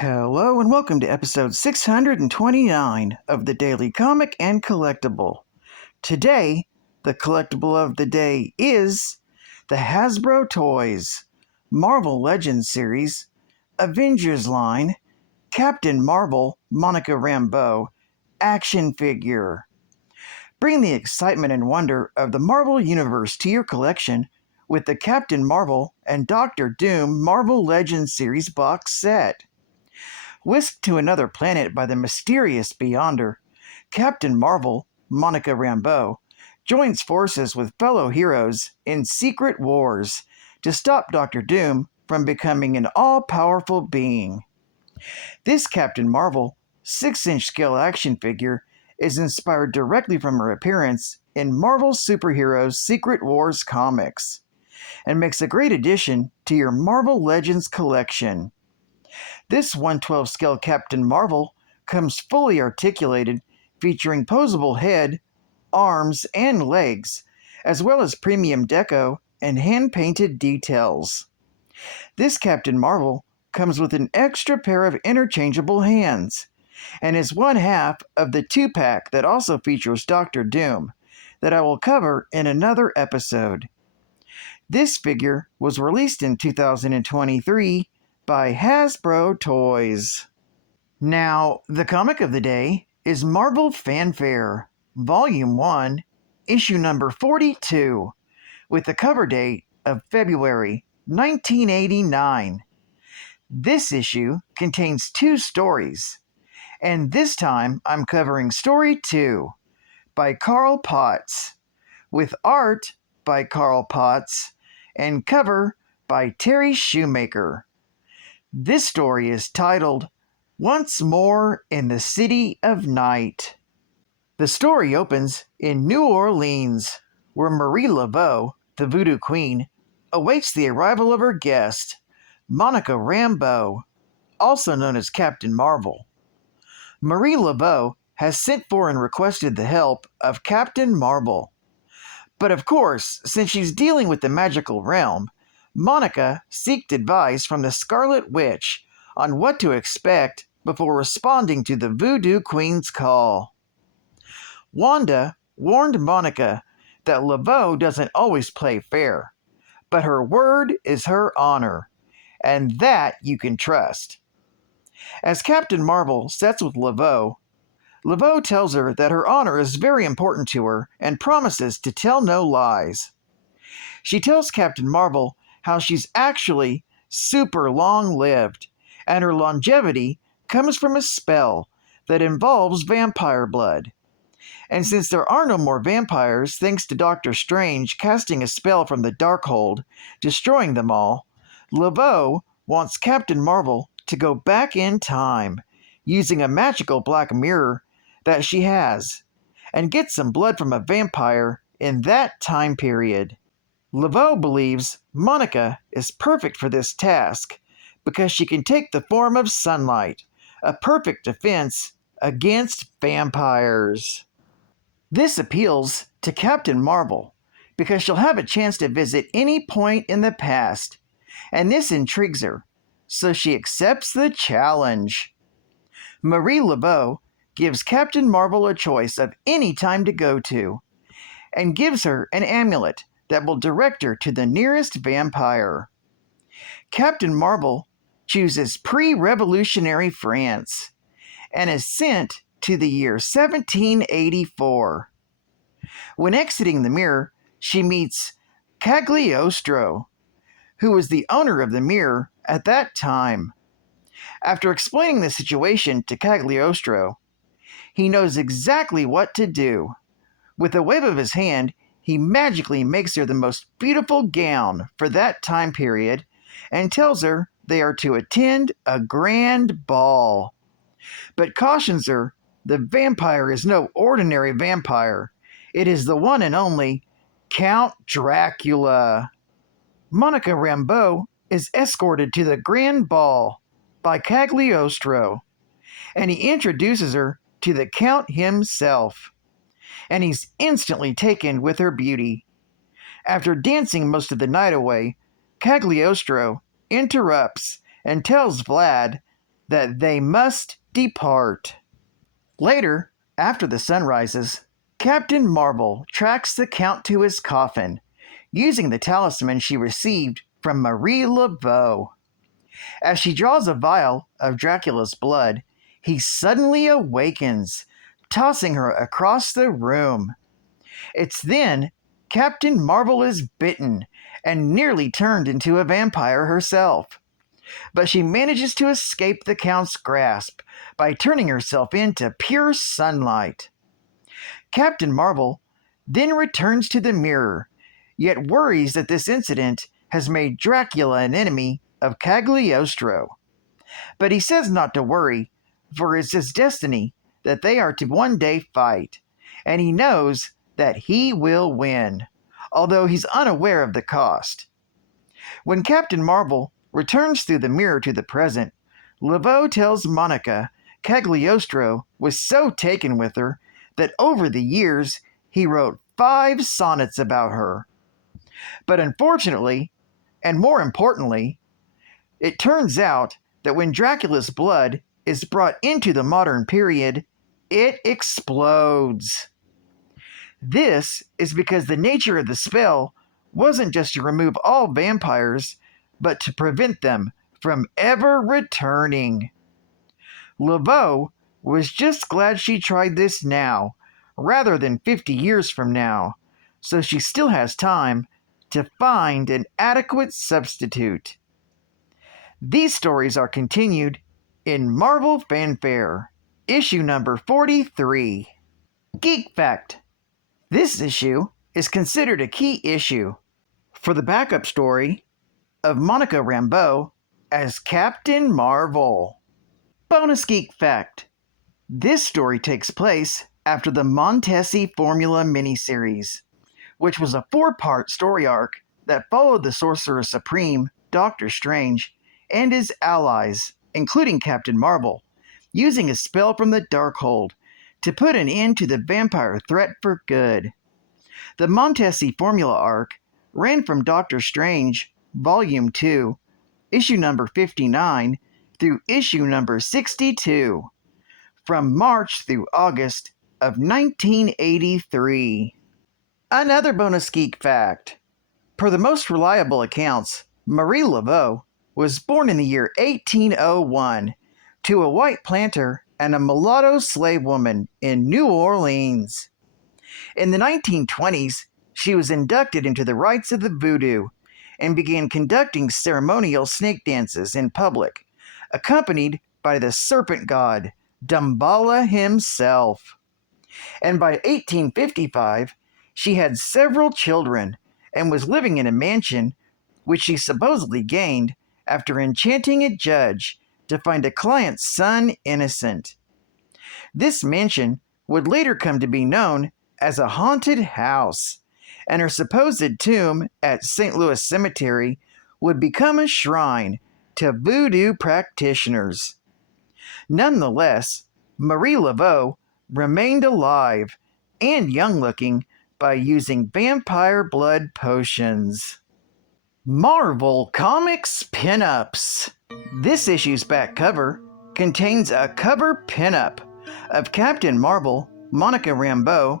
Hello and welcome to episode 629 of the Daily Comic and Collectible. Today, the collectible of the day is the Hasbro Toys Marvel Legends series, Avengers line, Captain Marvel Monica Rambeau action figure. Bring the excitement and wonder of the Marvel Universe to your collection with the Captain Marvel and Doctor Doom Marvel Legends series box set. Whisked to another planet by the mysterious Beyonder, Captain Marvel, Monica Rambeau, joins forces with fellow heroes in secret wars to stop Doctor Doom from becoming an all-powerful being. This Captain Marvel 6-inch scale action figure is inspired directly from her appearance in Marvel Superheroes Secret Wars comics and makes a great addition to your Marvel Legends collection. This 1/12 scale Captain Marvel comes fully articulated, featuring posable head, arms, and legs, as well as premium deco and hand-painted details. This Captain Marvel comes with an extra pair of interchangeable hands, and is one half of the 2-pack that also features Doctor Doom, that I will cover in another episode. This figure was released in 2023 by Hasbro Toys. Now, the comic of the day is Marvel Fanfare, Volume 1, Issue number 42, with the cover date of February 1989. This issue contains 2 stories, and this time I'm covering Story 2 by Carl Potts, with art by Carl Potts and cover by Terry Shoemaker. This story is titled Once More in the City of Night. The story opens in New Orleans, where Marie Laveau, the Voodoo Queen, awaits the arrival of her guest, Monica Rambeau, also known as Captain Marvel. Marie Laveau has sent for and requested the help of Captain Marvel. But of course, since she's dealing with the magical realm, Monica seeked advice from the Scarlet Witch on what to expect before responding to the Voodoo Queen's call. Wanda warned Monica that Laveau doesn't always play fair, but her word is her honor, and that you can trust. As Captain Marvel sets with Laveau, Laveau tells her that her honor is very important to her and promises to tell no lies. She tells Captain Marvel how she's actually super long-lived, and her longevity comes from a spell that involves vampire blood. And since there are no more vampires thanks to Doctor Strange casting a spell from the Darkhold, destroying them all, Laveau wants Captain Marvel to go back in time, using a magical black mirror that she has, and get some blood from a vampire in that time period. Laveau believes Monica is perfect for this task because she can take the form of sunlight, a perfect defense against vampires. This appeals to Captain Marvel because she'll have a chance to visit any point in the past, and this intrigues her, so she accepts the challenge. Marie Laveau gives Captain Marvel a choice of any time to go to, and gives her an amulet that will direct her to the nearest vampire. Captain Marvel chooses pre-revolutionary France and is sent to the year 1784. When exiting the mirror, she meets Cagliostro, who was the owner of the mirror at that time. After explaining the situation to Cagliostro, he knows exactly what to do. With a wave of his hand, he magically makes her the most beautiful gown for that time period and tells her they are to attend a grand ball. But cautions her the vampire is no ordinary vampire. It is the one and only Count Dracula. Monica Rambeau is escorted to the grand ball by Cagliostro, and he introduces her to the Count himself, and he's instantly taken with her beauty. After dancing most of the night away, Cagliostro interrupts and tells Vlad that they must depart. Later, after the sun rises, Captain Marvel tracks the Count to his coffin, using the talisman she received from Marie Laveau. As she draws a vial of Dracula's blood, he suddenly awakens, tossing her across the room. It's then Captain Marvel is bitten and nearly turned into a vampire herself. But she manages to escape the Count's grasp by turning herself into pure sunlight. Captain Marvel then returns to the mirror, yet worries that this incident has made Dracula an enemy of Cagliostro. But he says not to worry, for it's his destiny that they are to one day fight, and he knows that he will win, although he's unaware of the cost. When Captain Marvel returns through the mirror to the present, Laveau tells Monica Cagliostro was so taken with her that over the years he wrote 5 sonnets about her. But unfortunately, and more importantly, it turns out that when Dracula's blood is brought into the modern period, it explodes. This is because the nature of the spell wasn't just to remove all vampires, but to prevent them from ever returning. Laveau was just glad she tried this now, rather than 50 years from now, so she still has time to find an adequate substitute. These stories are continued in Marvel Fanfare, issue number 43. Geek Fact. This issue is considered a key issue for the backup story of Monica Rambeau as Captain Marvel. Bonus Geek Fact. This story takes place after the Montesi Formula miniseries, which was a 4-part story arc that followed the Sorcerer Supreme, Doctor Strange, and his allies, including Captain Marvel, using a spell from the Darkhold to put an end to the vampire threat for good. The Montesi Formula arc ran from Doctor Strange, Volume 2, issue number 59, through issue number 62, from March through August of 1983. Another bonus geek fact. Per the most reliable accounts, Marie Laveau was born in the year 1801 to a white planter and a mulatto slave woman in New Orleans. In the 1920s, she was inducted into the rites of the voodoo and began conducting ceremonial snake dances in public, accompanied by the serpent god, Damballa himself. And by 1855, she had several children and was living in a mansion which she supposedly gained after enchanting a judge to find a client's son innocent. This mansion would later come to be known as a haunted house, and her supposed tomb at St. Louis Cemetery would become a shrine to voodoo practitioners. Nonetheless, Marie Laveau remained alive and young-looking by using vampire blood potions. Marvel Comics Pinups. This issue's back cover contains a cover pinup of Captain Marvel, Monica Rambeau,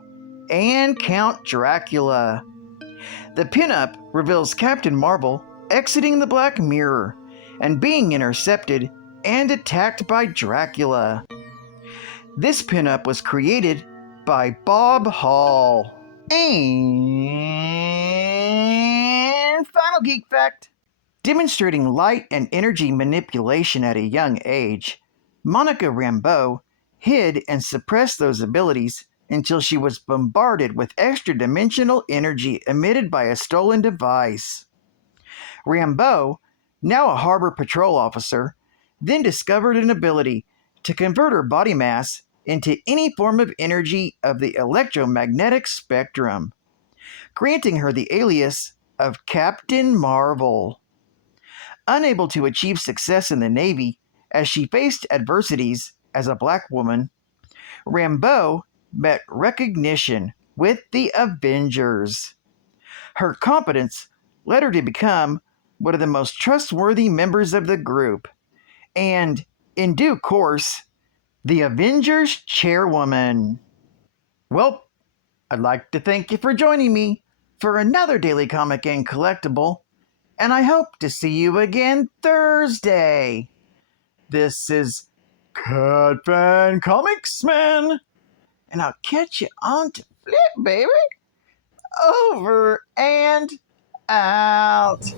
and Count Dracula. The pinup reveals Captain Marvel exiting the Black Mirror and being intercepted and attacked by Dracula. This pinup was created by Bob Hall. And final geek fact. Demonstrating light and energy manipulation at a young age, Monica Rambeau hid and suppressed those abilities until she was bombarded with extra-dimensional energy emitted by a stolen device. Rambeau, now a harbor patrol officer, then discovered an ability to convert her body mass into any form of energy of the electromagnetic spectrum, granting her the alias of Captain Marvel. Unable to achieve success in the Navy as she faced adversities as a black woman, Rambeau met recognition with the Avengers. Her competence led her to become one of the most trustworthy members of the group, and in due course, the Avengers Chairwoman. Well, I'd like to thank you for joining me for another Daily Comic and Collectible, and I hope to see you again Thursday. This is Cat Fan Comics Man, and I'll catch you on to flip, baby. Over and out.